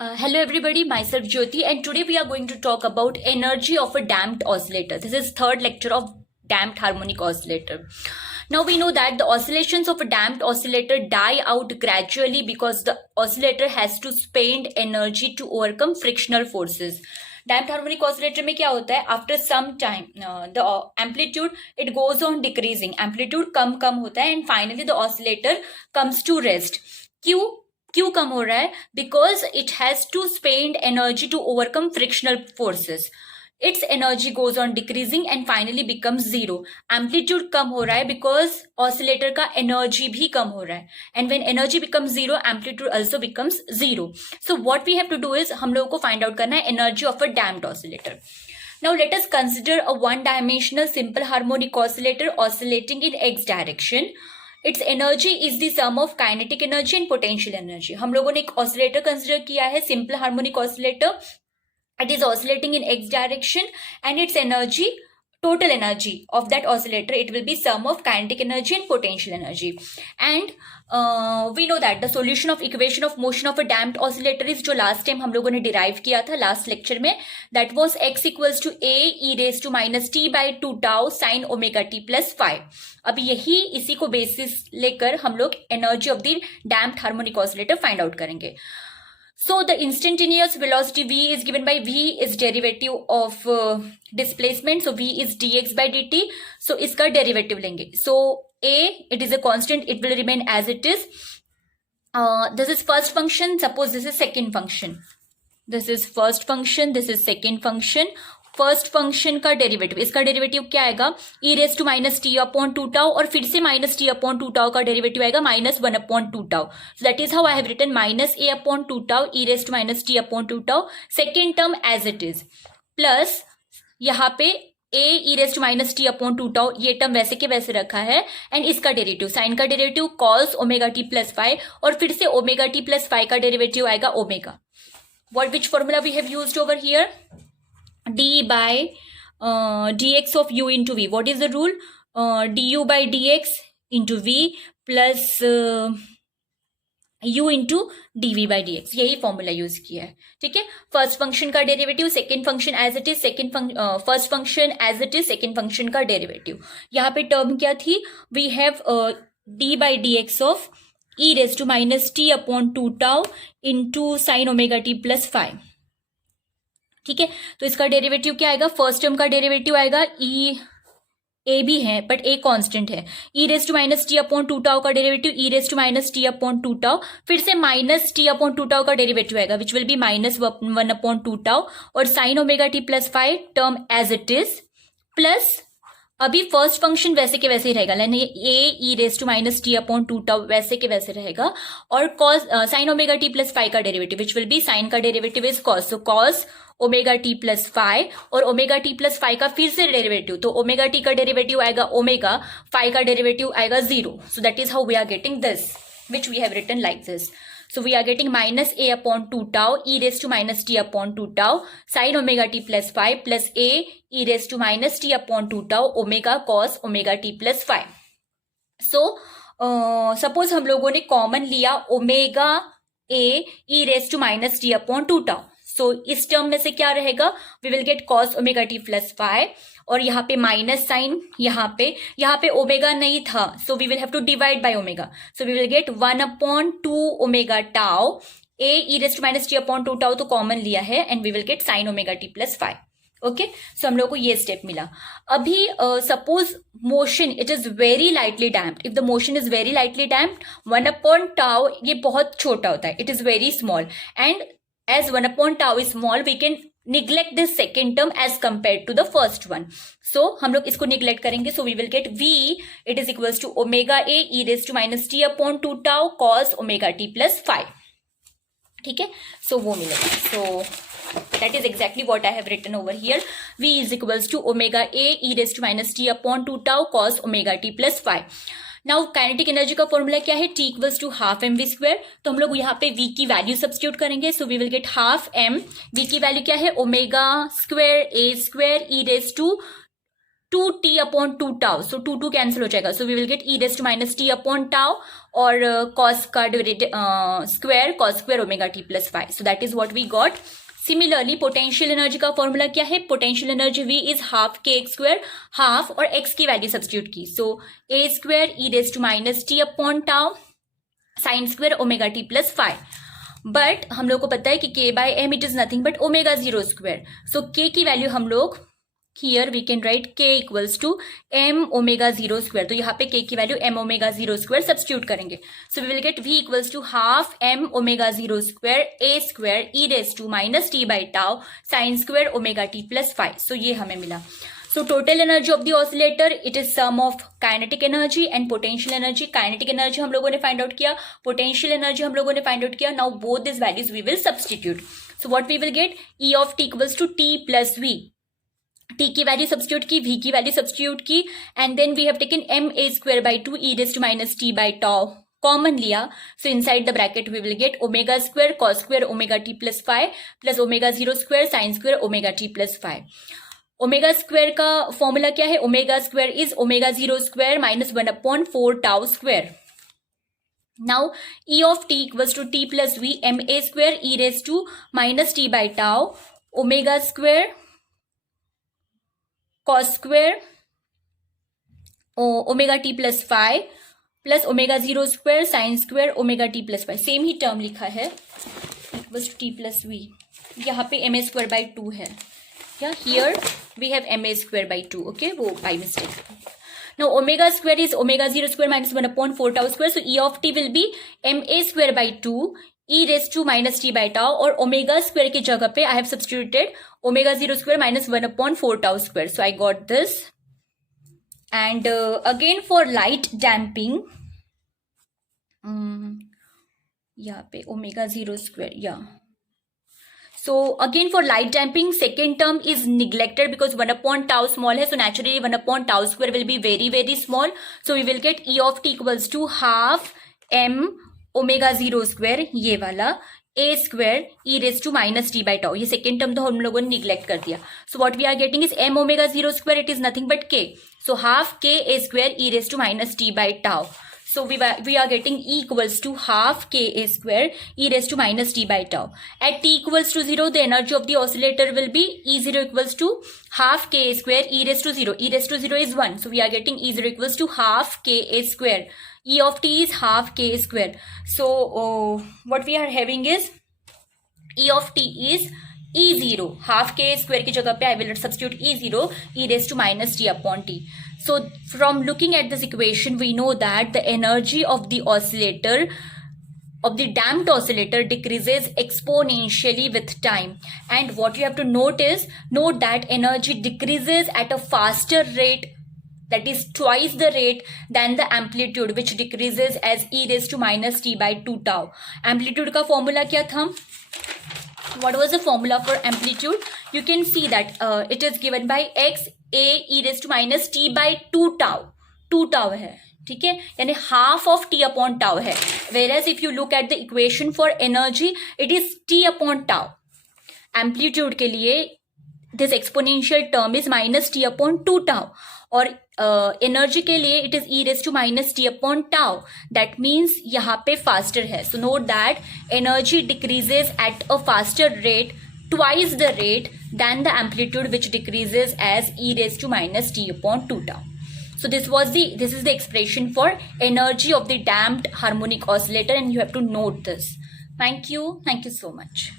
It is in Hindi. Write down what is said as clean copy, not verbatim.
Hello everybody, myself Jyoti, and today we are going to talk about energy of a damped oscillator. This is third lecture of damped harmonic oscillator. Now we know that the oscillations of a damped oscillator die out gradually because the oscillator has to spend energy to overcome frictional forces. Damped harmonic oscillator में क्या होता है? After some time, the amplitude it goes on decreasing. Amplitude कम होता है and finally the oscillator comes to rest. क्यों कम हो रहा है? Because it has to spend energy to overcome frictional forces. Its energy goes on decreasing and finally becomes zero. Amplitude कम हो रहा है बिकॉज ऑसिलेटर का एनर्जी भी कम हो रहा है and when energy becomes zero amplitude also becomes zero. So what we have to do is हम लोगों को फाइंड आउट करना है energy of a damped oscillator. Now let us consider a one-dimensional simple harmonic oscillator oscillating in x direction. Its energy is the sum of kinetic energy and potential energy. हम लोगों ने एक ऑसिलेटर कंसिडर किया है, simple harmonic oscillator. It is oscillating in x direction and its energy, total energy of that oscillator, it will be sum of kinetic energy and potential energy. And we know that the solution of equation of motion of a damped oscillator is जो last time हम लोगों ने derive किया था last lecture में, that was x equals to a e raised to minus t by 2 tau sin omega t plus phi. अब यही इसी को बेसिस लेकर हम लोग energy of the damped harmonic oscillator find out करेंगे. So the instantaneous velocity v is given by v is derivative of displacement. So v is dx by dt. So इसका derivative लेंगे. So a, it is a constant. It will remain as it is. This is first function. Suppose this is second function. This is first function. This is second function. First function का डेरिवेटिव, इसका डेरिवेटिव क्या आएगा? E raise to minus t upon two tau और फिर से minus t upon two tau का डेरिवेटिव आएगा minus one upon two tau. So that is how I have written minus a upon two tau e raise to minus t upon two tau second term as it is, plus यहाँ पे a e raise to minus t upon two tau, ये टर्म वैसे के वैसे रखा है एंड इसका डेरिवेटिव साइन का derivative cos omega t plus five और फिर से ओमेगा टी प्लस फाइव का डेरिवेटिव आएगा omega. What which formula we have used over here? d by dx of u into v. What is the rule? Du by dx into v plus u into dv by dx. यही फॉर्मूला यूज किया है. ठीक है, फर्स्ट फंक्शन का derivative, second function as it is, first function as it is, second function का डेरिवेटिव. यहाँ पे टर्म क्या थी? We have d by dx of e raised to minus t upon 2 tau into sin omega t plus 5. ठीक है, तो इसका डेरिवेटिव क्या आएगा? फर्स्ट टर्म का डेरिवेटिव आएगा ई, ए भी है बट ए कांस्टेंट है. E raise to minus t upon two tau का derivative e raise to minus t upon two tau, फिर से minus t upon two tau का डेरिवेटिव आएगा which will be minus one upon two tau और sine omega t plus five term as it is, plus अभी फर्स्ट फंक्शन वैसे के वैसे ही रहेगा, यानी a e raise to minus t upon two tau वैसे के वैसे रहेगा और cos sine omega t plus five का derivative which will be sine का derivative is cos, so cos omega t plus five और ओमेगा टी प्लस फाइव का फिर से डेरिवेटिव, तो ओमेगा टी का डेरिवेटिव आएगा ओमेगा, फाइव का डेरिवेटिव आएगा zero. So that is how we are getting this which we have written like this. So we are getting minus a upon 2 tau e raised to minus t upon 2 tau sin omega t plus 5 plus a e raised to minus t upon 2 tau omega cos omega t plus 5. So suppose हम लोगों ने कॉमन लिया omega a e raised to minus t upon 2 tau. So इस टर्म में से क्या रहेगा? We will get cos omega t plus 5 और यहाँ पे माइनस साइन, यहाँ पे ओमेगा नहीं था, so we will have to divide by omega. So we will get 1 upon 2 omega tau, a e raised minus t upon 2 tau तो कॉमन लिया है and we will get sine omega t plus 5. Okay, so हम लोग को ये स्टेप मिला. अभी suppose motion it is very lightly damped. If the motion is very lightly damped, 1 upon tau ये बहुत छोटा होता है, it is very small and as 1 upon tau is small, we can neglect this second term as compared to the first one. So हम लोग इसको neglect करेंगे. So we will get v it is equals to omega a e raised to minus t upon 2 tau cos omega t plus 5. ठीक है, so वो मिलेगा. So that is exactly what I have written over here. v is equals to omega a e raised to minus t upon 2 tau cos omega t plus 5. Now kinetic energy का फॉर्मूला क्या है? T equals to half m v square. तो हम लोग यहाँ पे वी की वैल्यू सब्स्टिट्यूट करेंगे. So we will get half m, v की वैल्यू क्या है? Omega square a square e raise to 2t upon 2 tau. So 2 cancel हो जाएगा. So we will get e raised to minus t upon tau और cos का square cos square omega t plus phi. So that is what we got. Similarly, potential energy का फॉर्मूला क्या है? Potential energy V is half kx square, half और x की वैल्यू सब्स्टिट्यूट की. So a square e raised to minus t upon tau sin square omega t plus phi. But हम लोग को पता है कि k by m it is nothing but omega 0 square. So k की वैल्यू हम लोग here we can write k equals to m omega 0 square. तो यहाँ पे k की value m omega 0 square substitute करेंगे. So we will get v equals to half m omega 0 square a square e raised to minus t by tau sin square omega t plus phi. So ये हमें मिला. So total energy of the oscillator, it is sum of kinetic energy and potential energy. Kinetic energy हम लोगों ने find out किया, potential energy हम लोगों ने find out किया. Now both these values we will substitute. So what we will get? E of t equals to t plus v. t की वैल्यू सब्स्टिट्यूट की, v की वैल्यू सब्स्टिट्यूट की, and then we have taken m a square by 2 e raised to minus t by tau common लिया. So inside the bracket we will get omega square cos square omega t plus five plus omega 0 square sine square omega t plus five. Omega square का फॉर्मूला क्या है? Omega square is omega 0 square minus 1/4 tau square. Now e of t equals to t plus v m a square e raised to minus t by tau omega square cos square omega t plus five plus omega 0 square sine square omega t plus five. Same ही टर्म लिखा है equals to T plus V. यहाँ पे एम ए स्क्वायर बाई 2 है. या here we have m a square by 2. Okay, वो by mistake. Now omega square is omega 0 square minus 1/4 tau square. So e of t will be m a square by 2 e raised to minus t by tau. और omega square की जगह पे I have substituted omega 0 square minus 1/4 tau square. So I got this. And again for light damping, यहाँ पे omega 0 square, yeah. So again for light damping, second term is neglected because 1/tau small है. So naturally 1/tau square will be very very small. So we will get e of t equals to half m omega 0 square ये वाला a square e raised to minus t by tau. ये second term तो हम लोगों ने neglect कर दिया. So what we are getting is m omega 0 square, it is nothing but k. So half k a square e raised to minus t by tau. So we are getting e equals to half k a square e raised to minus t by tau. At t equals to 0, the energy of the oscillator will be E0 equals to half k a square e raised to 0. E raised to 0 is 1. So we are getting E0 equals to half k a square. E of t is half k square. So what we are having is E of t is E0. Half k square की जगह पे I will substitute E0 e raised to minus t upon t. So from looking at this equation, we know that the energy of the oscillator, of the damped oscillator, decreases exponentially with time. And what you have to note that energy decreases at a faster rate, that is twice the rate than the amplitude, which decreases as e raised to minus t by 2 tau. Amplitude का formula क्या था? What was the formula for amplitude? You can see that it is given by x a e raised to minus t by 2 tau. 2 tau है, ठीक है, यानी half of t upon tau है. Whereas if you look at the equation for energy, it is t upon tau. Amplitude के लिए this exponential term is minus t upon 2 tau. और एनर्जी के लिए it is e raise to minus t upon tau. That means यहाँ पे फास्टर है. So note that energy decreases at a faster rate, twice the rate than the amplitude, which decreases as e raised to minus t upon 2 tau. So this is the expression for energy of the damped harmonic oscillator, and you have to note this. Thank you so much.